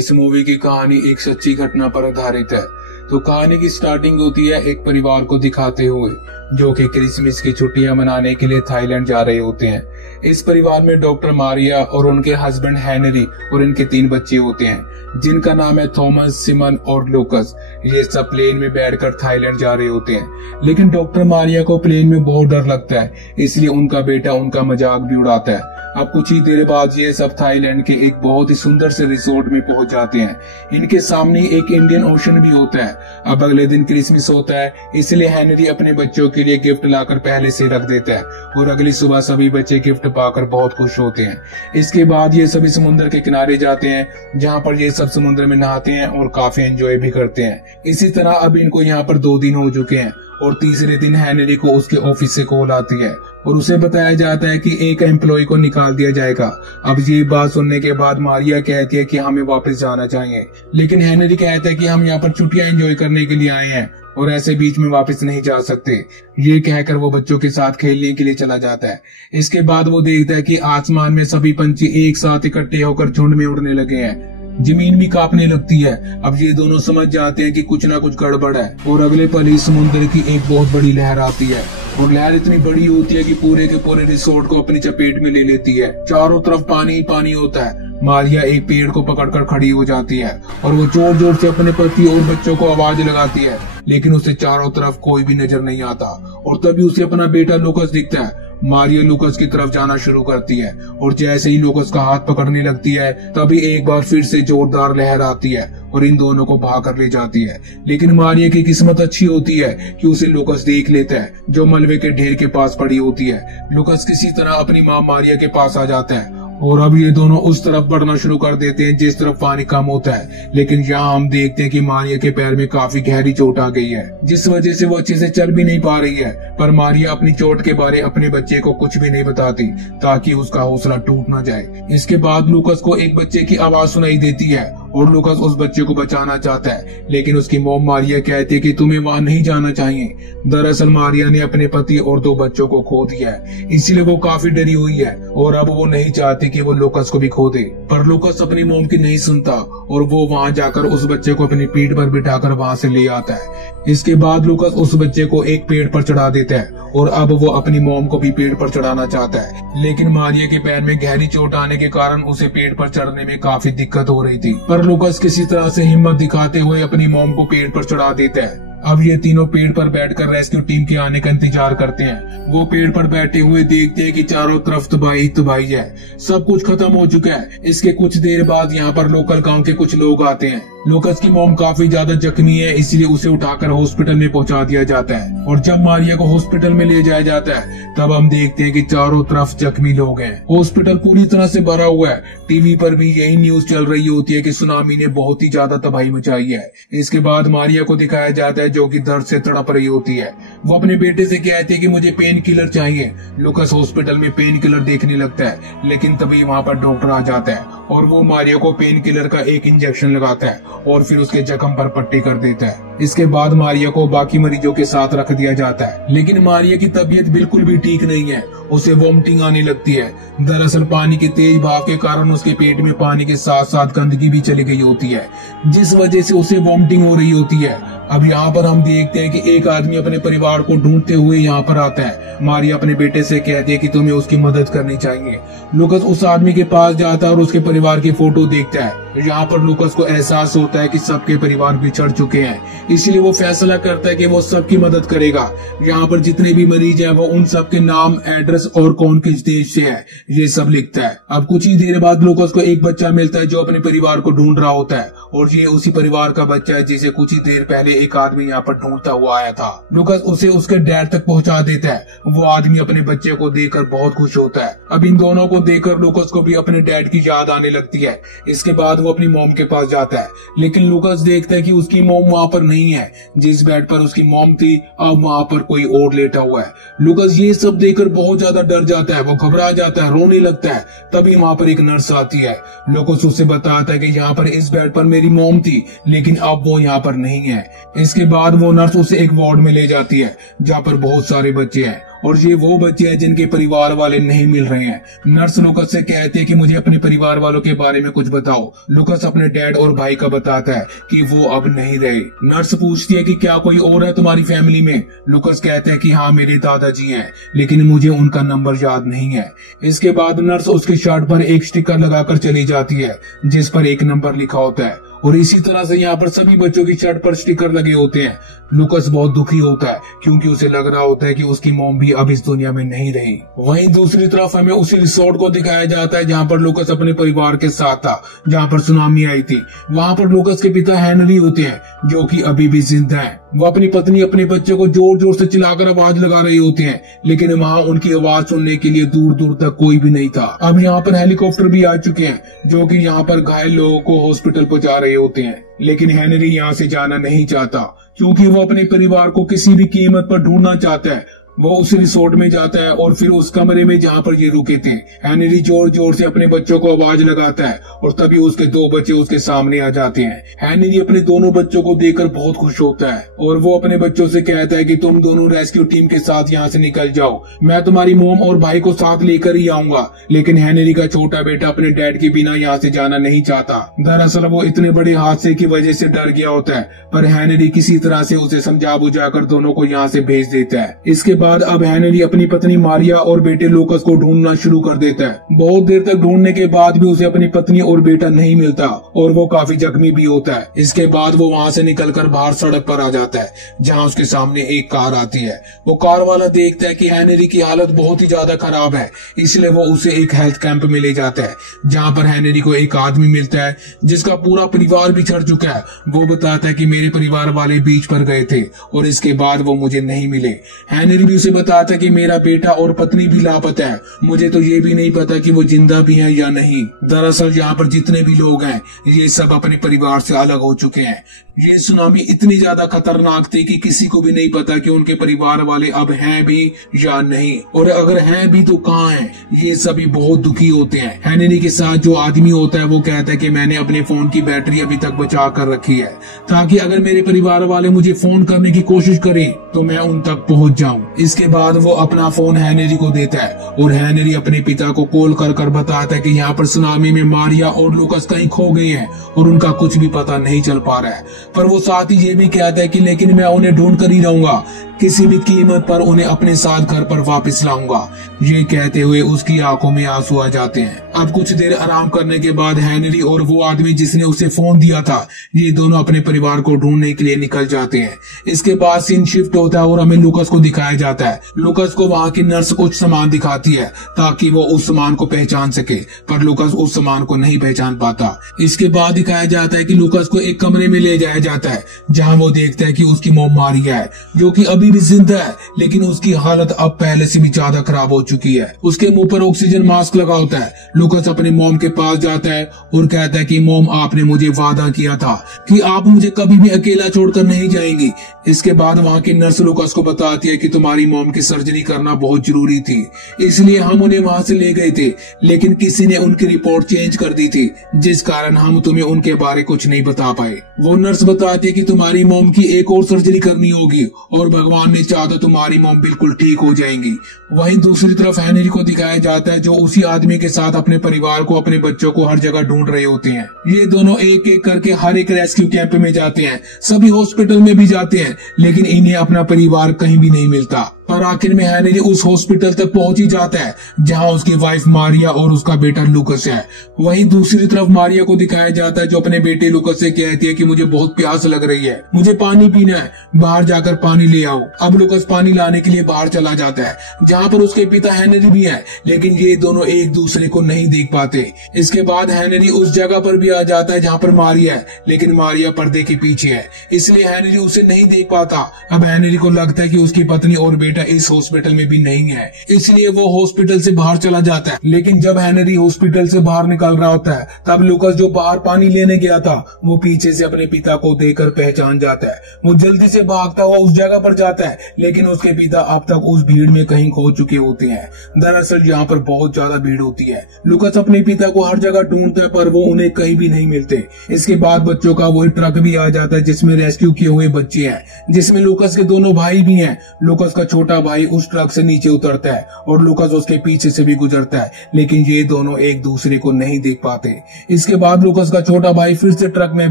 इस मूवी की कहानी एक सच्ची घटना पर आधारित है। तो कहानी की स्टार्टिंग होती है एक परिवार को दिखाते हुए जो कि क्रिसमस की छुट्टियां मनाने के लिए थाईलैंड जा रहे होते हैं। इस परिवार में डॉक्टर मारिया और उनके हस्बैंड हेनरी और इनके 3 बच्चे होते हैं जिनका नाम है थॉमस, सिमन और लूकस। ये सब प्लेन में बैठकर थाईलैंड जा रहे होते हैं, लेकिन डॉक्टर मारिया को प्लेन में बहुत डर लगता है, इसलिए उनका बेटा उनका मजाक भी उड़ाता है। अब कुछ ही देर बाद ये सब थाईलैंड के एक बहुत ही सुंदर से रिसोर्ट में पहुंच जाते हैं। इनके सामने एक इंडियन ओशन भी होता है। अब अगले दिन क्रिसमस होता है, इसलिए हेनरी अपने बच्चों के लिए गिफ्ट लाकर पहले से रख देता है और अगली सुबह सभी बच्चे गिफ्ट पाकर बहुत खुश होते हैं। इसके बाद ये सभी समुद्र के किनारे जाते हैं जहाँ पर ये सब समुद्र में नहाते हैं और काफी एंजॉय भी करते हैं। इसी तरह अब इनको यहाँ पर 2 दिन हो चुके हैं और तीसरे दिन हेनरी को उसके ऑफिस से कॉल आती है और उसे बताया जाता है कि एक एम्प्लॉय को निकाल दिया जाएगा। अब ये बात सुनने के बाद मारिया कहती है कि हमें वापस जाना चाहिए, लेकिन हेनरी कहता है कि हम यहाँ पर छुट्टियां एंजॉय करने के लिए आए हैं और ऐसे बीच में वापस नहीं जा सकते। ये कहकर वो बच्चों के साथ खेलने के लिए चला जाता है। इसके बाद वो देखता है कि आसमान में सभी पंछी एक साथ इकट्ठे होकर झुंड में उड़ने लगे हैं। जमीन भी कांपने लगती है। अब ये दोनों समझ जाते हैं कि कुछ ना कुछ गड़बड़ है और अगले पल ही समुद्र की एक बहुत बड़ी लहर आती है और लहर इतनी बड़ी होती है कि पूरे के पूरे रिसोर्ट को अपनी चपेट में ले लेती है। चारों तरफ पानी ही पानी होता है। मारिया एक पेड़ को पकड़कर खड़ी हो जाती है और वो जोर जोर से अपने पति और बच्चों को आवाज लगाती है, लेकिन उसे चारों तरफ कोई भी नजर नहीं आता। और तभी उसे अपना बेटा लूकस दिखता है। मारिया लूकस की तरफ जाना शुरू करती है और जैसे ही लूकस का हाथ पकड़ने लगती है तभी एक बार फिर से जोरदार लहर आती है और इन दोनों को भाग कर ले जाती है। लेकिन मारिया की किस्मत अच्छी होती है कि उसे लूकस देख लेता है जो मलबे के ढेर के पास पड़ी होती है। लूकस किसी तरह अपनी माँ मारिया के पास आ जाता है और अब ये दोनों उस तरफ बढ़ना शुरू कर देते हैं जिस तरफ पानी कम होता है। लेकिन यहाँ हम देखते हैं कि मारिया के पैर में काफी गहरी चोट आ गई है जिस वजह से वो अच्छे से चल भी नहीं पा रही है। पर मारिया अपनी चोट के बारे अपने बच्चे को कुछ भी नहीं बताती ताकि उसका हौसला टूट ना जाए। इसके बाद लूकस को एक बच्चे की आवाज सुनाई देती है और लूकस उस बच्चे को बचाना चाहता है, लेकिन उसकी मॉम मारिया कहती है कि तुम्हें वहां नहीं जाना चाहिए। दरअसल मारिया ने अपने पति और 2 बच्चों को खो दिया है, इसलिए वो काफी डरी हुई है और अब वो नहीं चाहती कि वो लूकस को भी खो दे। पर लूकस अपनी मॉम की नहीं सुनता और वो वहां जाकर उस बच्चे को अपनी पीठ पर बिठाकर वहां से ले आता है। इसके बाद लूकस उस बच्चे को एक पेड़ पर चढ़ा देता है और अब वो अपनी मॉम को भी पेड़ पर चढ़ाना चाहता है, लेकिन मारिया के पैर में गहरी चोट आने के कारण उसे पेड़ पर चढ़ने में काफी दिक्कत हो रही थी। पर लूकस किसी तरह से हिम्मत दिखाते हुए अपनी मॉम को पेड़ पर चढ़ा देता है। अब ये तीनों पेड़ पर बैठकर रेस्क्यू टीम के आने का इंतजार करते हैं। वो पेड़ पर बैठे हुए देखते हैं कि चारों तरफ तबाही तबाही है, सब कुछ खत्म हो चुका है। इसके कुछ देर बाद यहाँ पर लोकल गांव के कुछ लोग आते हैं। लूकस की मॉम काफी ज्यादा जख्मी है, इसलिए उसे उठाकर हॉस्पिटल में पहुंचा दिया जाता है और जब मारिया को हॉस्पिटल में ले जाया जाता है तब हम देखते हैं कि चारों तरफ जख्मी लोग हैं। हॉस्पिटल पूरी तरह से भरा हुआ है। टीवी पर भी यही न्यूज चल रही होती है कि सुनामी ने बहुत ही ज्यादा तबाही मचाई है। इसके बाद मारिया को दिखाया जाता है जो कि दर्द से तड़प रही होती है। वो अपने बेटे से कहती है कि मुझे पेन किलर चाहिए। लूकस हॉस्पिटल में पेन किलर देखने लगता है, लेकिन तभी वहाँ पर डॉक्टर आ जाता है और वो मारिया को पेन किलर का एक इंजेक्शन लगाता है और फिर उसके जख्म पर पट्टी कर देता है। इसके बाद मारिया को बाकी मरीजों के साथ रख दिया जाता है, लेकिन मारिया की तबीयत बिल्कुल भी ठीक नहीं है। उसे वॉमिटिंग आने लगती है। दरअसल पानी के तेज भाव के कारण उसके पेट में पानी के साथ साथ गंदगी भी चली गई होती है, जिस वजह से उसे वॉमिटिंग हो रही होती है। अब यहाँ पर हम देखते हैं कि एक आदमी अपने परिवार को ढूंढते हुए यहाँ पर आता है। मारिया अपने बेटे से कहती है कि तुम्हें उसकी मदद करनी चाहिए। लूकस उस आदमी के पास जाता है और उसके परिवार की फोटो देखता है। यहाँ पर लूकस को एहसास होता है कि सबके परिवार बिछड़ चुके हैं, इसलिए वो फैसला करता है कि वो सबकी मदद करेगा। यहाँ पर जितने भी मरीज हैं वो उन सबके नाम, एड्रेस और कौन किस देश से है ये सब लिखता है। अब कुछ ही देर बाद लूकस को एक बच्चा मिलता है जो अपने परिवार को ढूंढ रहा होता है और ये उसी परिवार का बच्चा है जिसे कुछ ही देर पहले एक आदमी यहाँ पर ढूंढता हुआ आया था। लूकस उसे उसके डैड तक पहुंचा देता है। वो आदमी अपने बच्चे को देखकर बहुत खुश होता है। अब इन दोनों को देखकर लूकस को भी अपने डैड की याद आने लगती है। इसके बाद वो अपनी मॉम के पास जाता है, लेकिन लूकस देखता है कि उसकी मॉम वहाँ पर नहीं है। जिस बेड पर उसकी मॉम थी अब वहाँ पर कोई और लेटा हुआ है। लूकस ये सब देखकर बहुत ज्यादा डर जाता है। वो घबरा जाता है, रोने लगता है। तभी वहाँ पर एक नर्स आती है। लूकस उसे बताता है कि यहाँ पर इस बेड पर मेरी मॉम थी, लेकिन अब वो यहाँ पर नहीं है। इसके बाद वो नर्स उसे एक वार्ड में ले जाती है जहाँ पर बहुत सारे बच्चे हैं और ये वो बच्चे हैं जिनके परिवार वाले नहीं मिल रहे हैं। नर्स लुकस से कहती है कि मुझे अपने परिवार वालों के बारे में कुछ बताओ। लुकस अपने डैड और भाई का बताता है कि वो अब नहीं रहे। नर्स पूछती है कि क्या कोई और है तुम्हारी फैमिली में। लुकस कहते हैं कि हाँ मेरे दादाजी हैं, लेकिन मुझे उनका नंबर याद नहीं है। इसके बाद नर्स उसके शर्ट पर एक स्टिकर लगाकर चली जाती है जिस पर एक नंबर लिखा होता है, और इसी तरह से यहाँ पर सभी बच्चों की शर्ट पर स्टिकर लगे होते हैं। लुकस बहुत दुखी होता है क्योंकि उसे लग रहा होता है कि उसकी मॉम भी अब इस दुनिया में नहीं रही। वहीं दूसरी तरफ हमें उसी रिसोर्ट को दिखाया जाता है जहाँ पर लुकस अपने परिवार के साथ था, जहाँ पर सुनामी आई थी। वहाँ पर लुकस के पिता हेनरी होते हैं जो कि अभी भी जिंदा हैं। वो अपनी पत्नी अपने बच्चे को जोर जोर से चिल्लाकर आवाज लगा रहे होते हैं, लेकिन वहाँ उनकी आवाज सुनने के लिए दूर दूर तक कोई भी नहीं था। अब यहाँ पर हेलीकॉप्टर भी आ चुके हैं जो कि यहाँ पर घायल लोगों को हॉस्पिटल पहुंचा रहे होते हैं, लेकिन हेनरी यहाँ से जाना नहीं चाहता क्योंकि वो अपने परिवार को किसी भी कीमत पर ढूंढना चाहता है। वो उस रिसोर्ट में जाता है और फिर उस कमरे में जहाँ पर ये रुके थे हेनरी जोर जोर से अपने बच्चों को आवाज लगाता है और तभी उसके दो बच्चे उसके सामने आ जाते हैं। हेनरी अपने दोनों बच्चों को देखकर बहुत खुश होता है और वो अपने बच्चों से कहता है कि तुम दोनों रेस्क्यू टीम के साथ यहाँ से निकल जाओ, मैं तुम्हारी मोम और भाई को साथ लेकर ही आऊंगा। लेकिन हेनरी का छोटा बेटा अपने डैड के बिना यहाँ से जाना नहीं चाहता। दरअसल वो इतने बड़े हादसे की वजह से डर गया होता है, पर हेनरी किसी तरह से उसे समझा बुझाकर दोनों को यहाँ से भेज देता है। इसके बाद अब हेनरी अपनी पत्नी मारिया और बेटे लुकस को ढूंढना शुरू कर देता है। बहुत देर तक ढूंढने के बाद भी उसे अपनी पत्नी और बेटा नहीं मिलता और वो काफी जख्मी भी होता है। इसके बाद वो वहाँ से निकलकर बाहर सड़क पर आ जाता है जहाँ उसके सामने एक कार आती है। वो कार वाला देखता है कि हेनरी की हालत बहुत ही ज्यादा खराब है, इसलिए वो उसे एक हेल्थ कैंप में ले जाता है जहाँ पर हेनरी को एक आदमी मिलता है जिसका पूरा परिवार बिछड़ चुका है। वो बताता है कि मेरे परिवार वाले बीच पर गए थे और इसके बाद वो मुझे नहीं मिले। हेनरी भी उसे बताता है कि मेरा बेटा और पत्नी भी लापता है, मुझे तो ये भी नहीं पता कि वो जिंदा भी हैं या नहीं। दरअसल यहाँ पर जितने भी लोग हैं ये सब अपने परिवार से अलग हो चुके हैं। ये सुनामी इतनी ज्यादा खतरनाक थी कि किसी को भी नहीं पता कि उनके परिवार वाले अब हैं भी या नहीं, और अगर हैं भी तो कहाँ हैं। ये सभी बहुत दुखी होते हैं। हेनरी के साथ जो आदमी होता है वो कहता है कि मैंने अपने फोन की बैटरी अभी तक बचा कर रखी है ताकि अगर मेरे परिवार वाले मुझे फोन करने की कोशिश करें तो मैं उन तक पहुंच जाऊं। इसके बाद वो अपना फोन हेनरी को देता है और हेनरी अपने पिता को कॉल कर कर बताता है कि यहाँ पर सुनामी में मारिया और लुकस कहीं खो गए हैं और उनका कुछ भी पता नहीं चल पा रहा है। पर वो साथ ही ये भी कहता है कि लेकिन मैं उन्हें ढूंढ कर ही रहूंगा, किसी भी कीमत पर उन्हें अपने साथ घर पर वापस लाऊंगा। ये कहते हुए उसकी आंखों में आंसू आ जाते हैं। अब कुछ देर आराम करने के बाद हेनरी और वो आदमी जिसने उसे फोन दिया था ये दोनों अपने परिवार को ढूंढने के लिए निकल जाते हैं। इसके बाद सीन शिफ्ट होता है और हमें लुकस को दिखाया जाता है। लुकस को वहाँ की नर्स कुछ सामान दिखाती है ताकि वो उस सामान को पहचान सके, पर लुकस उस सामान को नहीं पहचान पाता। इसके बाद दिखाया जाता है कि लुकस को एक कमरे में ले जाया जाता है जहाँ वो देखता है कि उसकी मोम मारिया है जो कि अभी भी जिंदा है, लेकिन उसकी हालत अब पहले से भी ज्यादा खराब हो चुकी है। उसके मुंह पर ऑक्सीजन मास्क लगा होता है। लुकस अपने मॉम के पास जाता है और कहता है कि मॉम आपने मुझे वादा किया था कि आप मुझे कभी भी अकेला छोड़कर नहीं जाएंगी। इसके बाद वहाँ की नर्स लुकस को बताती है कि तुम्हारी मॉम की सर्जरी करना बहुत जरूरी थी, इसलिए हम उन्हें वहाँ से ले गए थे, लेकिन किसी ने उनकी रिपोर्ट चेंज कर दी थी जिस कारण हम तुम्हें उनके बारे कुछ नहीं बता पाए। वो नर्स बताती है कि तुम्हारी मॉम की एक और सर्जरी करनी होगी और भगवान ने चाहा तो तुम्हारी मॉम बिल्कुल ठीक हो जाएंगी। वहीं दूसरी तरफ हेनरी को दिखाया जाता है जो उसी आदमी के साथ अपने परिवार को, अपने बच्चों को हर जगह ढूंढ रहे होते हैं। ये दोनों एक एक करके हर एक रेस्क्यू कैंप में जाते हैं, सभी हॉस्पिटल में भी जाते हैं, लेकिन इन्हें अपना परिवार कहीं भी नहीं मिलता। पर आखिर में हेनरी उस हॉस्पिटल तक पहुंच ही जाता है जहां उसकी वाइफ मारिया और उसका बेटा लुकस है। वहीं दूसरी तरफ मारिया को दिखाया जाता है जो अपने बेटे लुकस से कहती है कि मुझे बहुत प्यास लग रही है, मुझे पानी पीना है, बाहर जाकर पानी ले आओ। अब लुकस पानी लाने के लिए बाहर चला जाता है जहां पर उसके पिता हेनरी भी है, लेकिन ये दोनों एक दूसरे को नहीं देख पाते। इसके बाद हेनरी उस जगह पर भी आ जाता है जहाँ पर मारिया है, लेकिन मारिया पर्दे के पीछे है, इसलिए हेनरी उसे नहीं देख पाता। अब हेनरी को लगता है कि उसकी पत्नी और बेटा इस हॉस्पिटल में भी नहीं है, इसलिए वो हॉस्पिटल से बाहर चला जाता है। लेकिन जब हेनरी हॉस्पिटल से बाहर निकल रहा होता है तब लुकस जो बाहर पानी लेने गया था वो पीछे से अपने पिता को देखकर पहचान जाता है। वो जल्दी से भागता हुआ उस जगह पर जाता है, लेकिन उसके पिता अब तक उस भीड़ में कहीं खो चुके होते हैं। दरअसल यहाँ पर बहुत ज्यादा भीड़ होती है। लुकस अपने पिता को हर जगह ढूंढता है पर वो उन्हें कहीं भी नहीं मिलते। इसके बाद बच्चों का वही ट्रक भी आ जाता है जिसमें रेस्क्यू किए हुए बच्चे हैं, जिसमें लुकस के दोनों भाई भी हैं। लुकस का छोटा छोटा भाई उस ट्रक से नीचे उतरता है और लुकास उसके पीछे से भी गुजरता है, लेकिन ये दोनों एक दूसरे को नहीं देख पाते। इसके बाद लुकास का छोटा भाई फिर से ट्रक में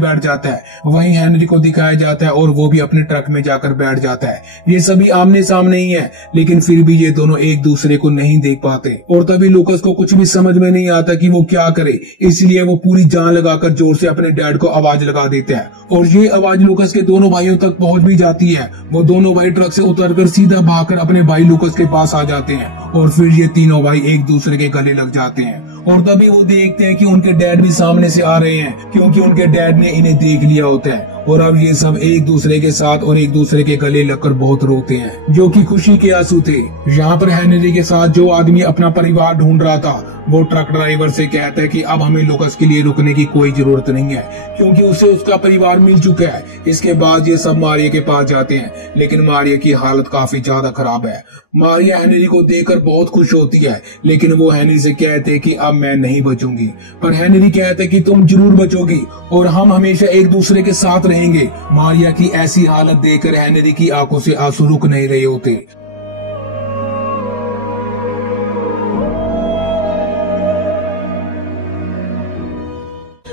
बैठ जाता है। वहीं हेनरी को दिखाया जाता है और वो भी अपने ट्रक में जाकर बैठ जाता है। ये सभी आमने सामने ही है, लेकिन फिर भी ये दोनों एक दूसरे को नहीं देख पाते और तभी लुकास को कुछ भी समझ में नहीं आता कि वो क्या करे, इसलिए वो पूरी जान लगाकर जोर से अपने डैड को आवाज लगा देते हैं और ये आवाज लुकास के दोनों भाइयों तक पहुंच भी जाती है। वो दोनों भाई ट्रक से उतरकर सीधा भागकर अपने भाई लुकास के पास आ जाते हैं और फिर ये तीनों भाई एक दूसरे के गले लग जाते हैं और तभी वो देखते हैं कि उनके डैड भी सामने से आ रहे हैं, क्योंकि उनके डैड ने इन्हें देख लिया होता है और अब ये सब एक दूसरे के साथ और एक दूसरे के गले लगकर बहुत रोते हैं, जो कि खुशी के आंसू थे। यहाँ पर हेनरी के साथ जो आदमी अपना परिवार ढूंढ रहा था वो ट्रक ड्राइवर से कहता है कि अब हमें लुकास के लिए रुकने की कोई जरूरत नहीं है, क्योंकि उसे उसका परिवार मिल चुका है। इसके बाद ये सब मारिया के पास जाते हैं, लेकिन मारिया की हालत काफी ज्यादा खराब है। मारिया हेनरी को देखकर बहुत खुश होती है, लेकिन वो हेनरी से कहते हैं कि अब मैं नहीं बचूंगी, पर हेनरी कहते हैं कि तुम जरूर बचोगी और हम हमेशा एक दूसरे के साथ रहेंगे। मारिया की ऐसी हालत देखकर हेनरी की आंखों से आंसू रुक नहीं रहे होते।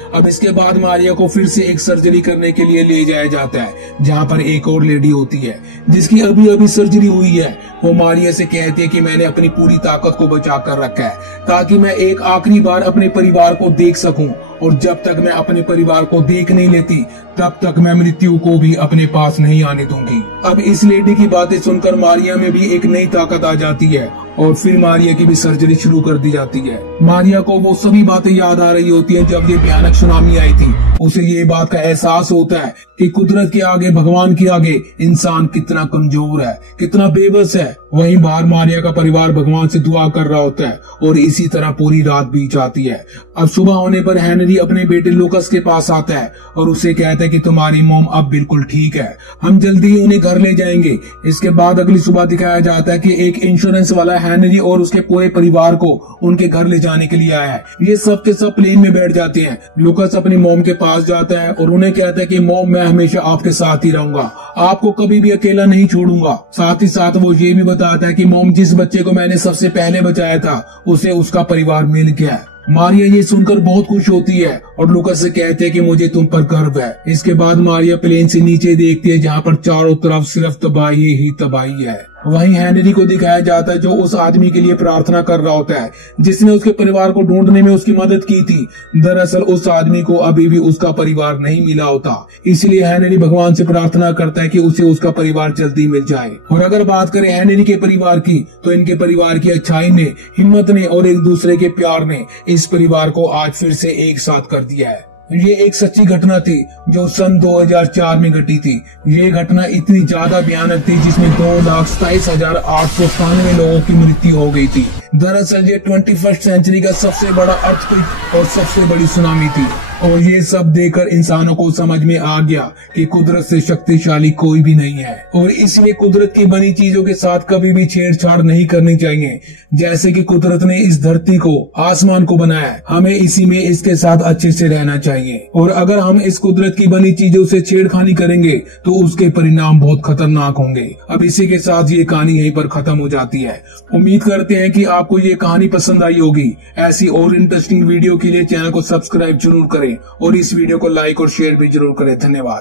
अब इसके बाद मारिया को फिर से एक सर्जरी करने के लिए ले जाया जाता है, जहाँ पर एक और लेडी होती है जिसकी अभी अभी सर्जरी हुई है। वो मारिया से कहती है कि मैंने अपनी पूरी ताकत को बचा कर रखा है ताकि मैं एक आखिरी बार अपने परिवार को देख सकूं, और जब तक मैं अपने परिवार को देख नहीं लेती तब तक मैं मृत्यु को भी अपने पास नहीं आने दूंगी। अब इस लेडी की बातें सुनकर मारिया में भी एक नई ताकत आ जाती है और फिर मारिया की भी सर्जरी शुरू कर दी जाती है। मारिया को वो सभी बातें याद आ रही होती हैं जब ये भयानक सुनामी आई थी। उसे ये बात का एहसास होता है कि कुदरत के आगे, भगवान के आगे इंसान कितना कमजोर है, कितना बेबस है। वहीं बाहर मारिया का परिवार भगवान से दुआ कर रहा होता है और इसी तरह पूरी रात बीत जाती है। अब सुबह होने पर हेनरी अपने बेटे लुकास के पास आता है और उसे कहता है कि तुम्हारी मॉम अब बिल्कुल ठीक है, हम जल्दी ही उन्हें घर ले जाएंगे। इसके बाद अगली सुबह दिखाया जाता है कि एक इंश्योरेंस वाला हेनरी और उसके पूरे परिवार को उनके घर ले जाने के लिए आया है। ये सब के सब प्लेन में बैठ जाते हैं। लुकास अपनी मॉम के पास जाता है और उन्हें कहता है कि मॉम, मैं हमेशा आपके साथ ही रहूंगा, आपको कभी भी अकेला नहीं छोड़ूंगा। साथ ही साथ वो ये भी बताता है कि मॉम, जिस बच्चे को मैंने सबसे पहले बचाया था उसे उसका परिवार मिल गया। मारिया ये सुनकर बहुत खुश होती है और लुकास से कहते हैं कि मुझे तुम पर गर्व है। इसके बाद मारिया प्लेन से नीचे देखती है जहाँ पर चारों तरफ सिर्फ तबाही ही तबाही है। वहीं हेनरी को दिखाया जाता है जो उस आदमी के लिए प्रार्थना कर रहा होता है जिसने उसके परिवार को ढूंढने में उसकी मदद की थी। दरअसल उस आदमी को अभी भी उसका परिवार नहीं मिला होता, इसलिए हेनरी भगवान से प्रार्थना करता है कि उसे उसका परिवार जल्दी मिल जाए। और अगर बात करें हेनरी के परिवार की, तो इनके परिवार की अच्छाई ने, हिम्मत ने और एक दूसरे के प्यार ने इस परिवार को आज फिर से एक साथ कर दिया है। ये एक सच्ची घटना थी जो सन 2004 में घटी थी। ये घटना इतनी ज्यादा भयानक थी जिसमें 2,27,897 लोगों की मृत्यु हो गई थी। दरअसल ये 21st सेंचुरी का सबसे बड़ा अर्थक्वेक और सबसे बड़ी सुनामी थी, और ये सब देखकर इंसानों को समझ में आ गया कि कुदरत से शक्तिशाली कोई भी नहीं है, और इसलिए कुदरत की बनी चीजों के साथ कभी भी छेड़छाड़ नहीं करनी चाहिए। जैसे कि कुदरत ने इस धरती को, आसमान को बनाया, हमें इसी में इसके साथ अच्छे से रहना चाहिए। और अगर हम इस कुदरत की बनी चीजों से छेड़खानी करेंगे तो उसके परिणाम बहुत खतरनाक होंगे। अब इसी के साथ ये कहानी यहीं पर खत्म हो जाती है। उम्मीद करते हैं कि आपको ये कहानी पसंद आई होगी। ऐसी और इंटरेस्टिंग वीडियो के लिए चैनल को सब्सक्राइब जरूर करें और इस वीडियो को लाइक और शेयर भी जरूर करें। धन्यवाद।